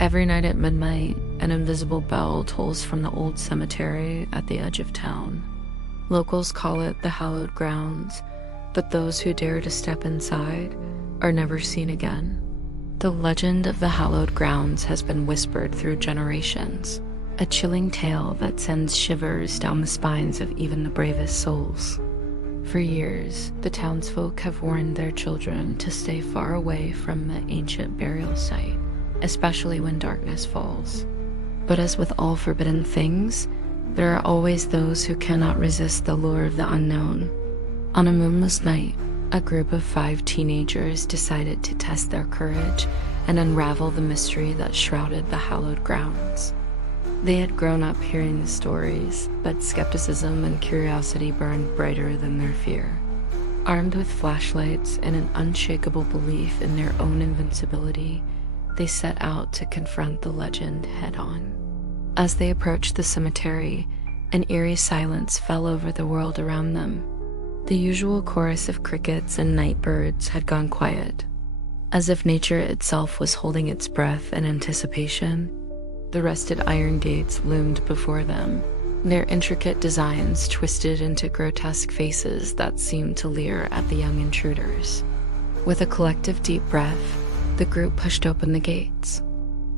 Every night at midnight, an invisible bell tolls from the old cemetery at the edge of town. Locals call it the Hallowed Grounds, but those who dare to step inside are never seen again. The legend of the Hallowed Grounds has been whispered through generations, a chilling tale that sends shivers down the spines of even the bravest souls. For years, the townsfolk have warned their children to stay far away from the ancient burial site, especially when darkness falls. But as with all forbidden things, there are always those who cannot resist the lure of the unknown. On a moonless night, a group of 5 teenagers decided to test their courage and unravel the mystery that shrouded the Hallowed Grounds. They had grown up hearing the stories, but skepticism and curiosity burned brighter than their fear. Armed with flashlights and an unshakable belief in their own invincibility, they set out to confront the legend head-on. As they approached the cemetery, an eerie silence fell over the world around them. The usual chorus of crickets and night birds had gone quiet. As if nature itself was holding its breath in anticipation, the rusted iron gates loomed before them, their intricate designs twisted into grotesque faces that seemed to leer at the young intruders. With a collective deep breath, the group pushed open the gates.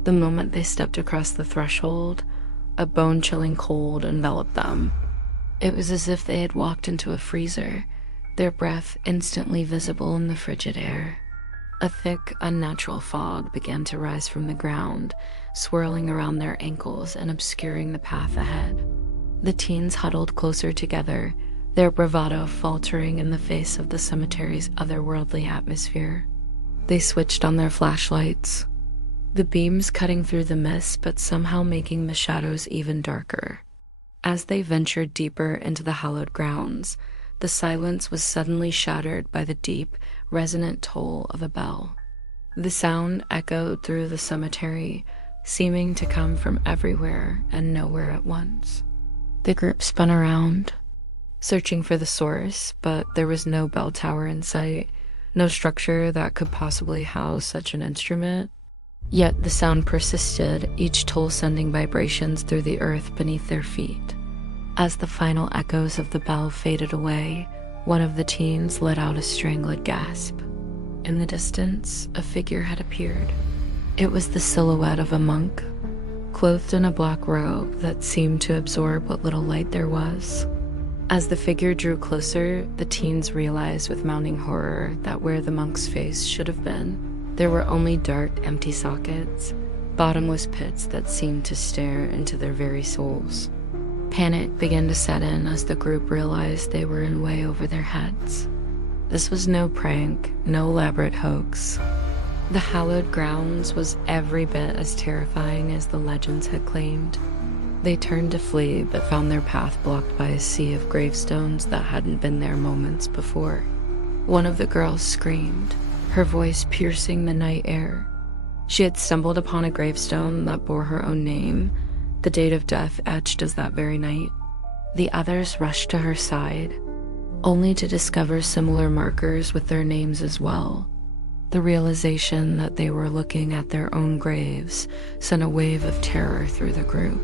The moment they stepped across the threshold, a bone-chilling cold enveloped them. It was as if they had walked into a freezer, their breath instantly visible in the frigid air. A thick, unnatural fog began to rise from the ground, swirling around their ankles and obscuring the path ahead. The teens huddled closer together, their bravado faltering in the face of the cemetery's otherworldly atmosphere. They switched on their flashlights, the beams cutting through the mist but somehow making the shadows even darker. As they ventured deeper into the Hallowed Grounds, the silence was suddenly shattered by the deep, resonant toll of a bell. The sound echoed through the cemetery, seeming to come from everywhere and nowhere at once. The group spun around, searching for the source, but there was no bell tower in sight, no structure that could possibly house such an instrument. Yet the sound persisted, each toll sending vibrations through the earth beneath their feet. As the final echoes of the bell faded away, one of the teens let out a strangled gasp. In the distance, a figure had appeared. It was the silhouette of a monk, clothed in a black robe that seemed to absorb what little light there was. As the figure drew closer, the teens realized with mounting horror that where the monk's face should have been, there were only dark, empty sockets, bottomless pits that seemed to stare into their very souls. Panic began to set in as the group realized they were in way over their heads. This was no prank, no elaborate hoax. The Hallowed Grounds was every bit as terrifying as the legends had claimed. They turned to flee, but found their path blocked by a sea of gravestones that hadn't been there moments before. One of the girls screamed, her voice piercing the night air. She had stumbled upon a gravestone that bore her own name, the date of death etched as that very night. The others rushed to her side, only to discover similar markers with their names as well. The realization that they were looking at their own graves sent a wave of terror through the group.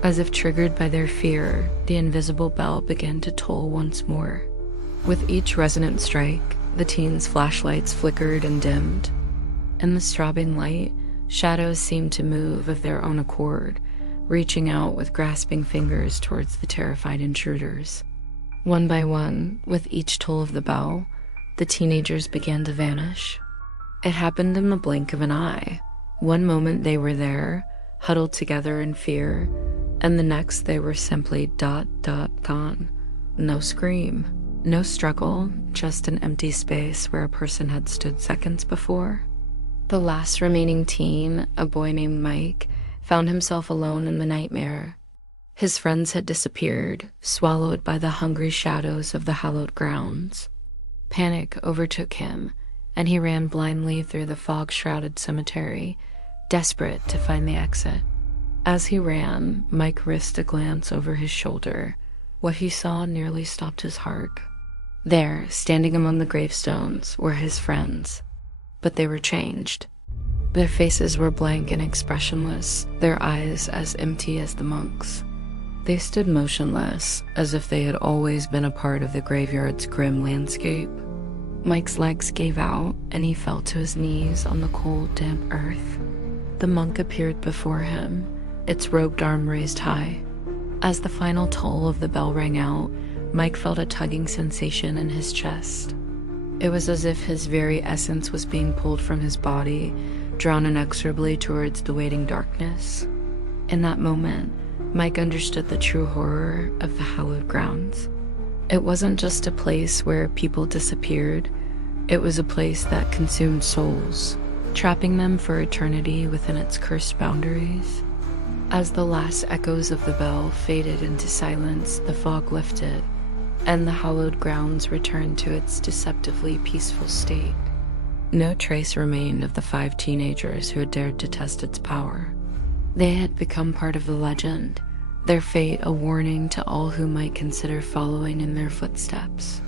As if triggered by their fear, the invisible bell began to toll once more. With each resonant strike, the teens' flashlights flickered and dimmed. In the strobing light, shadows seemed to move of their own accord, reaching out with grasping fingers towards the terrified intruders. One by one, with each toll of the bell, the teenagers began to vanish. It happened in the blink of an eye. One moment they were there, huddled together in fear, and the next they were simply gone. No scream, no struggle, just an empty space where a person had stood seconds before. The last remaining teen, a boy named Mike, found himself alone in the nightmare. His friends had disappeared, swallowed by the hungry shadows of the Hallowed Grounds. Panic overtook him, and he ran blindly through the fog-shrouded cemetery, desperate to find the exit. As he ran, Mike risked a glance over his shoulder. What he saw nearly stopped his heart. There, standing among the gravestones, were his friends. But they were changed. Their faces were blank and expressionless, their eyes as empty as the monks'. They stood motionless, as if they had always been a part of the graveyard's grim landscape. Mike's legs gave out, and he fell to his knees on the cold, damp earth. The monk appeared before him, its robed arm raised high. As the final toll of the bell rang out, Mike felt a tugging sensation in his chest. It was as if his very essence was being pulled from his body, drawn inexorably towards the waiting darkness. In that moment, Mike understood the true horror of the Hallowed Grounds. It wasn't just a place where people disappeared, it was a place that consumed souls, trapping them for eternity within its cursed boundaries. As the last echoes of the bell faded into silence, the fog lifted, and the Hallowed Grounds returned to its deceptively peaceful state. No trace remained of the 5 teenagers who had dared to test its power. They had become part of the legend, their fate a warning to all who might consider following in their footsteps.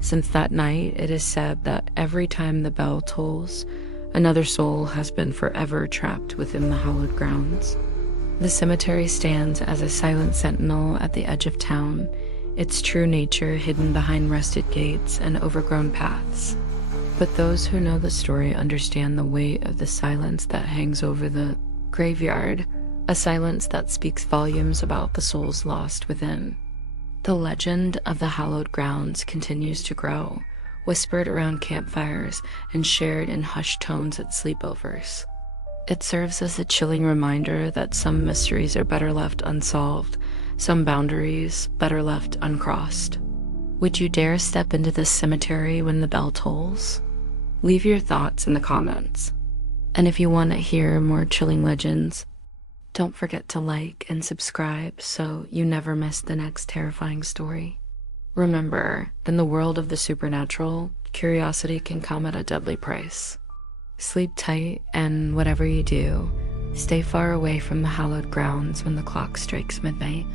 Since that night, it is said that every time the bell tolls, another soul has been forever trapped within the Hallowed Grounds. The cemetery stands as a silent sentinel at the edge of town, its true nature hidden behind rusted gates and overgrown paths. But those who know the story understand the weight of the silence that hangs over the graveyard, a silence that speaks volumes about the souls lost within. The legend of the Hallowed Grounds continues to grow, whispered around campfires and shared in hushed tones at sleepovers. It serves as a chilling reminder that some mysteries are better left unsolved, some boundaries better left uncrossed. Would you dare step into this cemetery when the bell tolls? Leave your thoughts in the comments. And if you want to hear more chilling legends, don't forget to like and subscribe so you never miss the next terrifying story. Remember, in the world of the supernatural, curiosity can come at a deadly price. Sleep tight, and whatever you do, stay far away from the Hallowed Grounds when the clock strikes midnight.